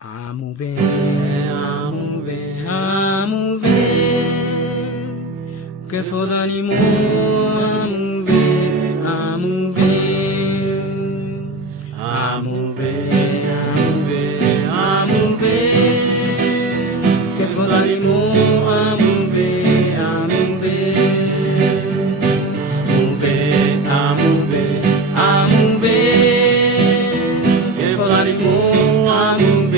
I'm moving, I'm moving, I'm moving. Careful anymore, I'm moving, I'm moving. I'm moving, I'm moving, I'm moving. Careful anymore, I'm moving, I'm moving. Moving, I'm moving, I'm moving. Careful anymore. I'm moving,